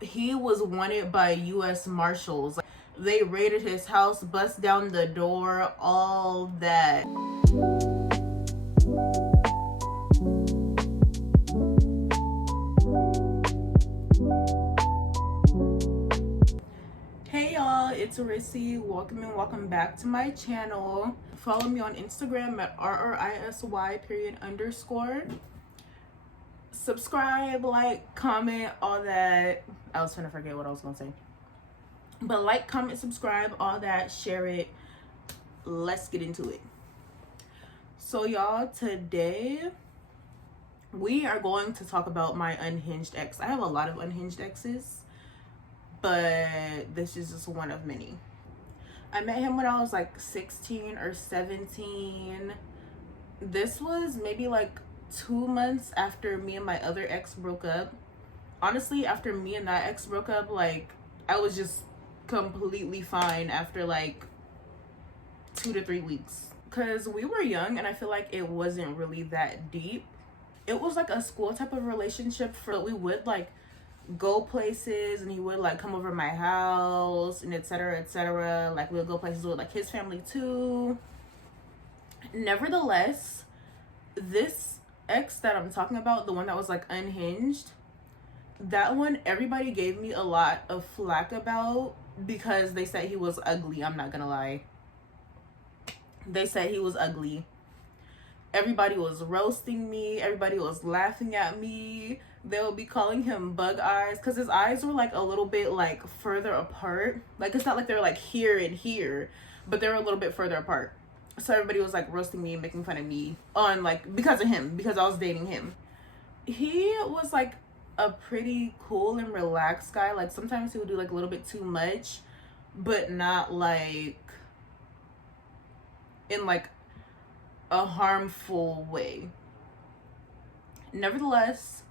He was wanted by U.S. Marshals. They raided his house, bust down the door, all that. Hey y'all, it's Rissy. Welcome back to my channel. Follow me on Instagram at RRISY__. Subscribe, like, comment, all that. I was trying to forget what I was gonna say. But like, comment, subscribe, all that, share it. Let's get into it. So y'all, today we are going to talk about my unhinged ex. I have a lot of unhinged exes, but this is just one of many. I met him when I was like 16 or 17. This was maybe like 2 months after me and my other ex broke up. Honestly, after me and that ex broke up, like, I was just completely fine after like 2 to 3 weeks. Because we were young and I feel like it wasn't really that deep. It was like a school type of relationship. We would like go places and he would like come over my house and etc. Like, we'll go places with like his family too. Nevertheless, this ex that I'm talking about, the one that was like unhinged, that one everybody gave me a lot of flack about because they said he was ugly. I'm not gonna lie. They said he was ugly. Everybody was roasting me. Everybody was laughing at me. They would be calling him bug eyes because his eyes were like a little bit like further apart. Like, it's not like they're like here and here, but they're a little bit further apart. So everybody was like roasting me and making fun of me on like because of him, because I was dating him. He was like a pretty cool and relaxed guy. Like, sometimes he would do like a little bit too much, but not like in like a harmful way. Nevertheless,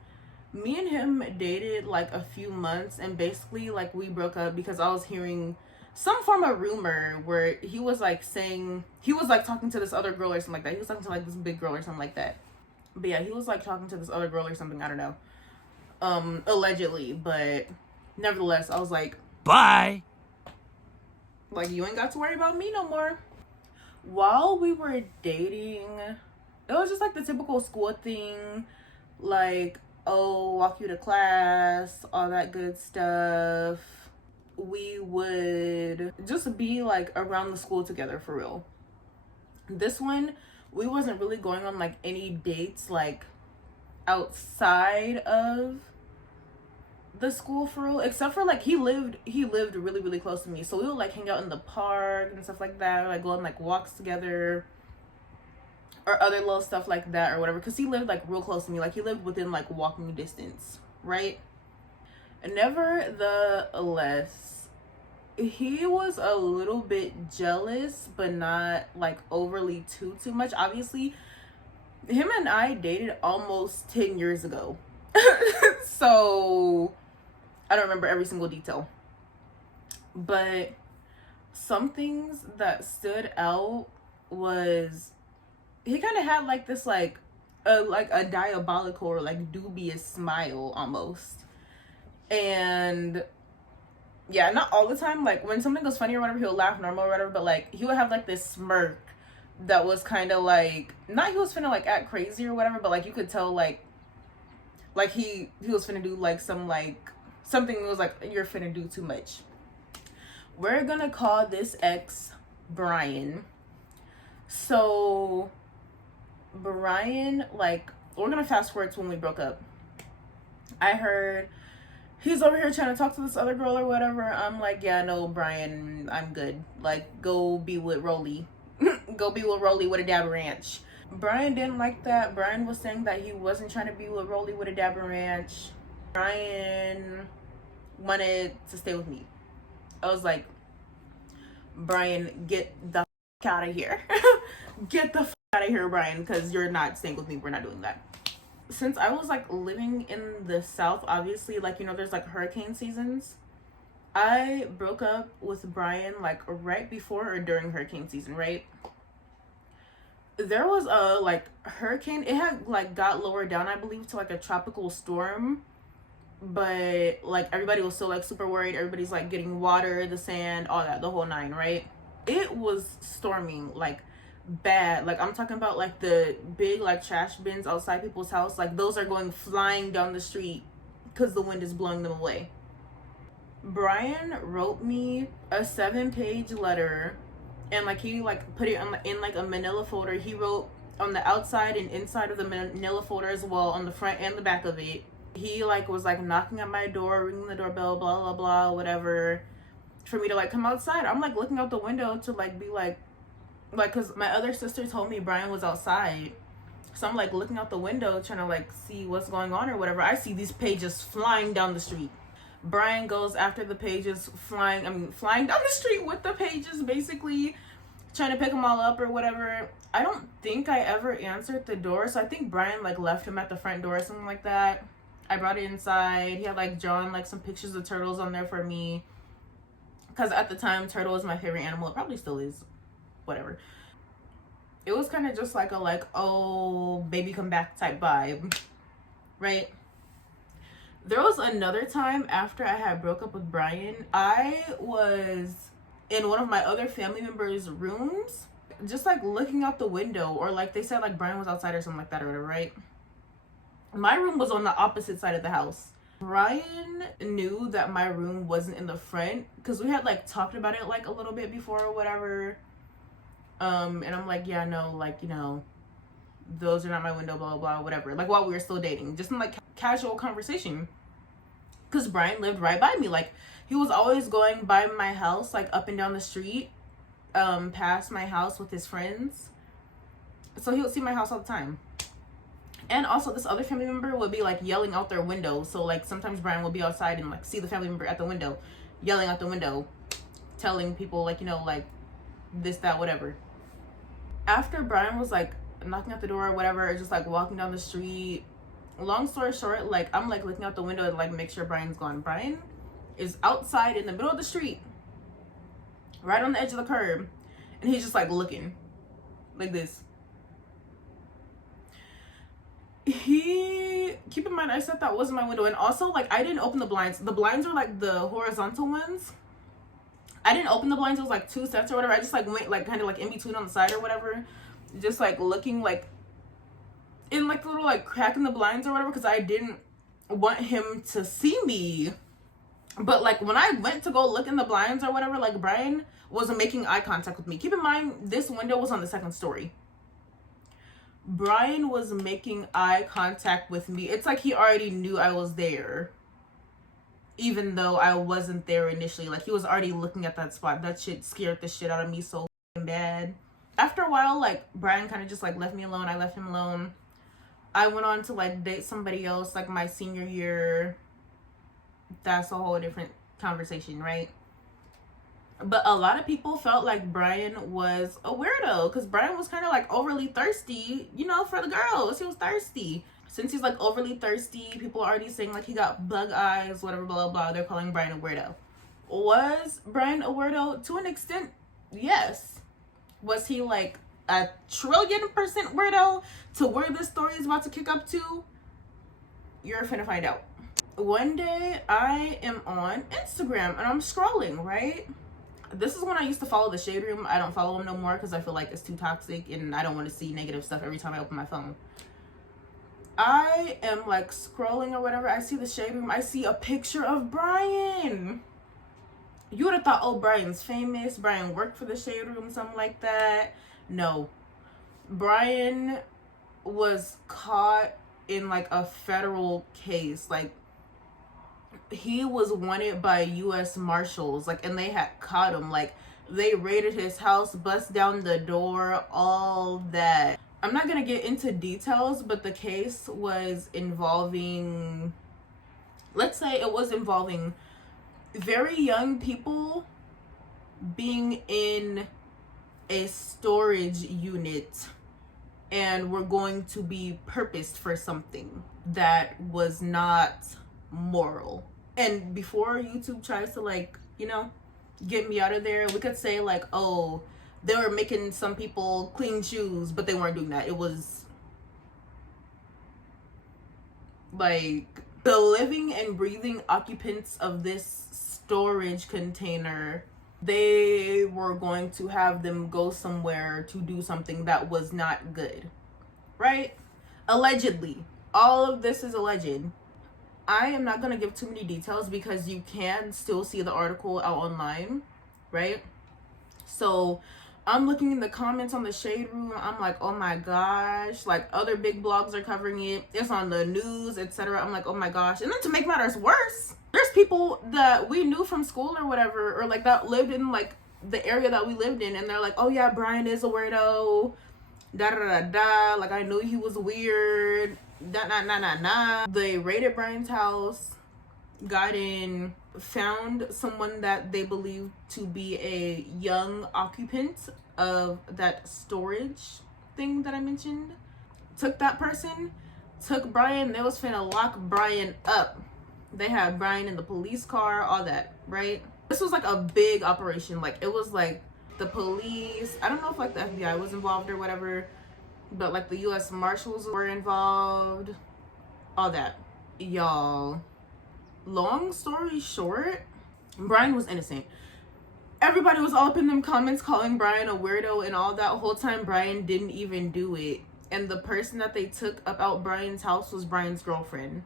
me and him dated like a few months and basically like we broke up because I was hearing some form of rumor where he was like saying he was like talking to this other girl or something like that. He was talking to like this big girl or something like that. But yeah, he was like talking to this other girl or something, I don't know. Allegedly, but nevertheless, I was like, bye. Like, you ain't got to worry about me no more. While we were dating, it was just like the typical school thing, like, oh, walk you to class, all that good stuff. We would just be like around the school together for real. This one, we wasn't really going on like any dates like outside of the school for real, except for like he lived really really close to me, so we would like hang out in the park and stuff like that, or like go on like walks together or other little stuff like that or whatever, because he lived like real close to me. Like, he lived within like walking distance, right? Nevertheless, he was a little bit jealous, but not like overly too much. Obviously, him and I dated almost 10 years ago. So I don't remember every single detail. But some things that stood out was he kind of had like this like a diabolical or like dubious smile almost. And yeah, not all the time. Like, when something was funny or whatever, he'll laugh normal or whatever, but like he would have like this smirk that was kind of like, not he was finna like act crazy or whatever, but like you could tell like he was finna do like some like something that was like, you're finna do too much. We're gonna call this ex Brian. So Brian, like, we're gonna fast forward to when we broke up. I heard he's over here trying to talk to this other girl or whatever. I'm like, yeah, no, Brian, I'm good. Like, go be with Rolly. Go be with Rolly with a dab ranch. Brian didn't like that. Brian was saying that he wasn't trying to be with Rolly with a dab ranch. Brian wanted to stay with me. I was like, Brian, get the out of here. Get the out of here, Brian, because you're not staying with me. We're not doing that. Since I was like living in the South, obviously, like, you know, there's like hurricane seasons. I broke up with Brian like right before or during hurricane season, right? There was a like hurricane. It had like got lower down, I believe, to like a tropical storm but like everybody was still like super worried. Everybody's like getting water, the sand, all that, the whole nine, right? It was storming like bad. Like I'm talking about like the big like trash bins outside people's house, like those are going flying down the street because the wind is blowing them away. Brian wrote me a 7-page letter, and like he like put it on in like a manila folder. He wrote on the outside and inside of the manila folder as well, on the front and the back of it. He like was like knocking at my door, ringing the doorbell, blah blah blah, whatever, for me to like come outside. I'm like looking out the window to like be like because my other sister told me Brian was outside, so I'm like looking out the window trying to like see what's going on or whatever. I see these pages flying down the street. Brian goes after the pages, flying down the street with the pages, basically trying to pick them all up or whatever. I don't think I ever answered the door, so I think Brian like left him at the front door or something like that. I brought it inside. He had like drawn like some pictures of turtles on there for me, because at the time turtle was my favorite animal. It probably still is, whatever. It was kind of just like a like, oh baby come back type vibe, right? There was another time after I had broke up with Brian, I was in one of my other family members' rooms, just like looking out the window, or like they said like Brian was outside or something like that or whatever, right? My room was on the opposite side of the house. Brian knew that my room wasn't in the front because we had like talked about it like a little bit before or whatever. And I'm like, yeah, no, like, you know, those are not my window, blah, blah, blah, whatever. Like while we were still dating, just in like casual conversation. Because Brian lived right by me. Like he was always going by my house, like up and down the street, past my house with his friends. So he would see my house all the time. And also this other family member would be like yelling out their window. So like sometimes Brian would be outside and like see the family member at the window, yelling out the window, telling people like, you know, like this, that, whatever. After Brian was like knocking at the door or whatever, or just like walking down the street, long story short, like I'm like looking out the window to like make sure Brian's gone. Brian is outside in the middle of the street, right on the edge of the curb, and he's just like looking like this. Keep in mind I said that wasn't my window, and also like I didn't open the blinds. The blinds are like the horizontal ones. I didn't open the blinds. It was like 2 sets or whatever. I just like went like kind of like in between on the side or whatever, just like looking like in like the little like crack in the blinds or whatever, because I didn't want him to see me. But like when I went to go look in the blinds or whatever, like Brian wasn't making eye contact with me. Keep in mind this window was on the 2nd story. Brian was making eye contact with me. It's like he already knew I was there, even though I wasn't there initially. Like he was already looking at that spot. That shit scared the shit out of me so bad. After a while, like Brian kind of just like left me alone. I left him alone. I went on to like date somebody else like my senior year. That's a whole different conversation, right? But a lot of people felt like Brian was a weirdo because Brian was kind of like overly thirsty, you know, for the girls. He was thirsty. Since he's like overly thirsty, people are already saying like he got bug eyes, whatever, blah, blah, blah. They're calling Brian a weirdo. Was Brian a weirdo? To an extent, yes. Was he like a 1,000,000,000% weirdo to where this story is about to kick up to? You're finna find out. One day I am on Instagram and I'm scrolling, right? This is when I used to follow the Shade Room. I don't follow them no more because I feel like it's too toxic and I don't want to see negative stuff every time I open my phone. I am like scrolling or whatever. I see the Shade Room. I see a picture of Brian. You would have thought, oh, Brian's famous. Brian worked for the Shade Room, something like that. No. Brian was caught in like a federal case. Like he was wanted by U.S. Marshals, like, and they had caught him. Like they raided his house, bust down the door, all that. I'm not gonna get into details, but the case was involving, let's say it was involving very young people being in a storage unit and were going to be purposed for something that was not moral. And before YouTube tries to like, you know, get me out of there, we could say like, oh, they were making some people clean shoes, but they weren't doing that. It was like The living and breathing occupants of this storage container, they were going to have them go somewhere to do something that was not good, right? Allegedly. All of this is alleged. I am not going to give too many details because you can still see the article out online, right? So I'm looking in the comments on the Shade Room. I'm like, oh my gosh, like other big blogs are covering it. It's on the news, etc. I'm like, oh my gosh. And then to make matters worse, there's people that we knew from school or whatever, or like that lived in like the area that we lived in, and they're like, oh yeah, Brian is a weirdo, da da da da, like I knew he was weird, da na na na na. They raided Brian's house, got in, found someone that they believed to be a young occupant of that storage thing that I mentioned, took that person, took Brian. They was finna lock Brian up. They had Brian in the police car, all that, right? This was like a big operation. Like it was like the police, I don't know if like the FBI was involved or whatever, but like the US Marshals were involved, all that. Y'all, long story short, Brian was innocent. Everybody was all up in them comments calling Brian a weirdo and all that. Whole time Brian didn't even do it. And the person that they took up out Brian's house was Brian's girlfriend.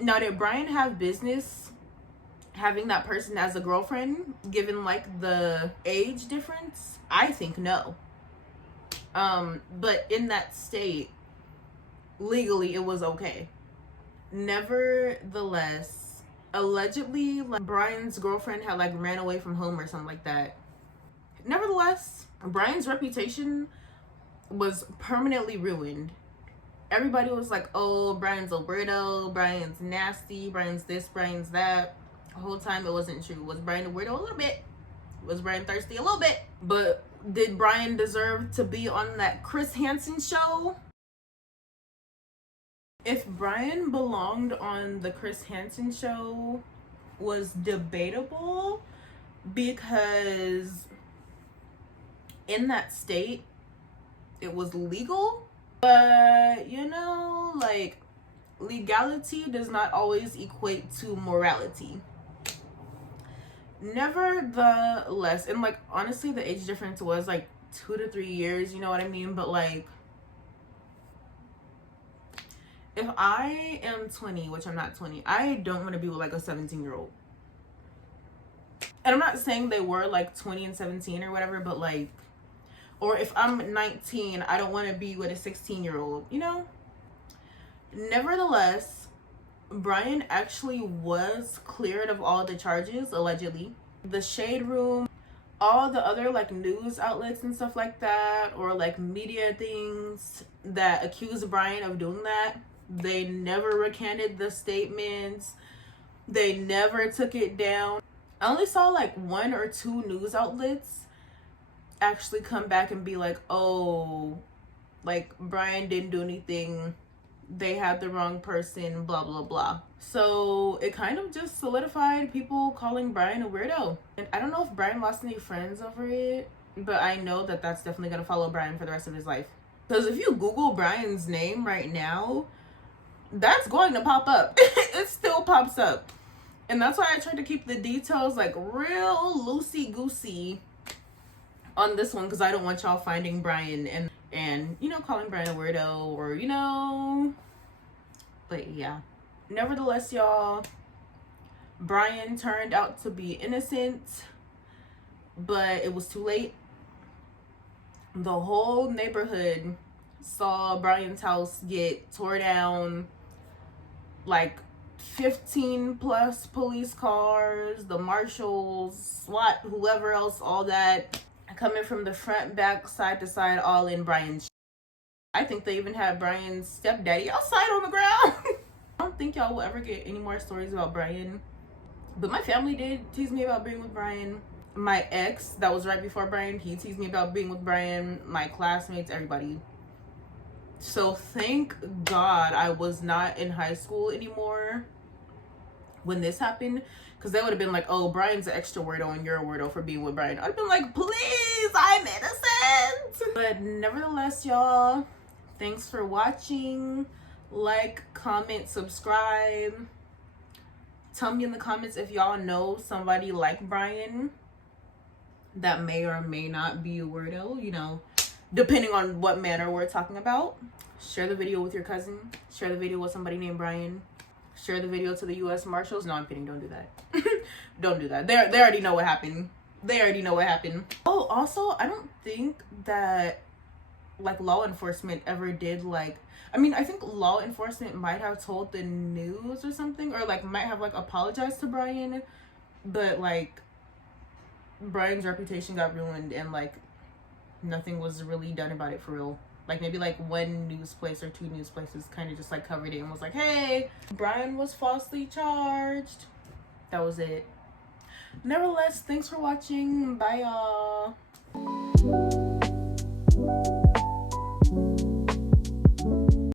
Now, did Brian have business having that person as a girlfriend, given like the age difference? I think no. But in that state, legally it was okay. Nevertheless, allegedly, like, Brian's girlfriend had like ran away from home or something like that. Nevertheless, Brian's reputation was permanently ruined. Everybody was like, oh, Brian's a weirdo, Brian's nasty, Brian's this, Brian's that. The whole time it wasn't true. Was Brian a weirdo? A little bit. Was Brian thirsty? A little bit. But did Brian deserve to be on that Chris Hansen show? If Brian belonged on the Chris Hansen show was debatable, because in that state it was legal, but you know, like, legality does not always equate to morality. Nevertheless, and like honestly the age difference was like 2 to 3 years, you know what I mean? But like, if I am 20, which I'm not 20, I don't want to be with like a 17-year-old. And I'm not saying they were like 20 and 17 or whatever, but like, or if I'm 19, I don't want to be with a 16-year-old, you know? Nevertheless, Brian actually was cleared of all the charges, allegedly. The Shade Room, all the other like news outlets and stuff like that, or like media things that accuse Brian of doing that, they never recanted the statements. They never took it down. I only saw like 1 or 2 news outlets actually come back and be like, oh, like Brian didn't do anything, they had the wrong person, blah blah blah. So it kind of just solidified people calling Brian a weirdo. And I don't know if Brian lost any friends over it, but I know that that's definitely gonna follow Brian for the rest of his life. Because if you Google Brian's name right now, that's going to pop up. It still pops up. And that's why I try to keep the details like real loosey-goosey on this one, because I don't want y'all finding Brian and you know, calling Brian a weirdo, or you know. But yeah, nevertheless, y'all, Brian turned out to be innocent, but it was too late. The whole neighborhood saw Brian's house get tore down, like 15 plus police cars, the Marshals, SWAT, whoever else, all that, coming from the front, back, side to side, all in Brian's. I think they even had Brian's stepdaddy outside on the ground. I don't think y'all will ever get any more stories about Brian, but my family did tease me about being with Brian. My ex, that was right before Brian, he teased me about being with Brian. My classmates, everybody. So thank God I was not in high school anymore when this happened, because they would have been like, oh, Brian's an extra weirdo and you're a weirdo for being with Brian. I'd have been like, please, I'm innocent. But nevertheless, y'all, thanks for watching. Like, comment, subscribe. Tell me in the comments if y'all know somebody like Brian that may or may not be a weirdo, you know, depending on what manner we're talking about. Share the video with your cousin. Share the video with somebody named Brian. Share the video to the US Marshals. No, I'm kidding. Don't do that. Don't do that. They already know what happened. They already know what happened. Oh, also, I don't think that, like, law enforcement ever did, like, I mean, I think law enforcement might have told the news or something, or, like, might have, like, apologized to Brian, but, like, Brian's reputation got ruined, and, like, nothing was really done about it for real. Like, maybe, like, one news place or two news places kind of just, like, covered it and was like, hey, Brian was falsely charged. That was it. Nevertheless, thanks for watching. Bye, y'all.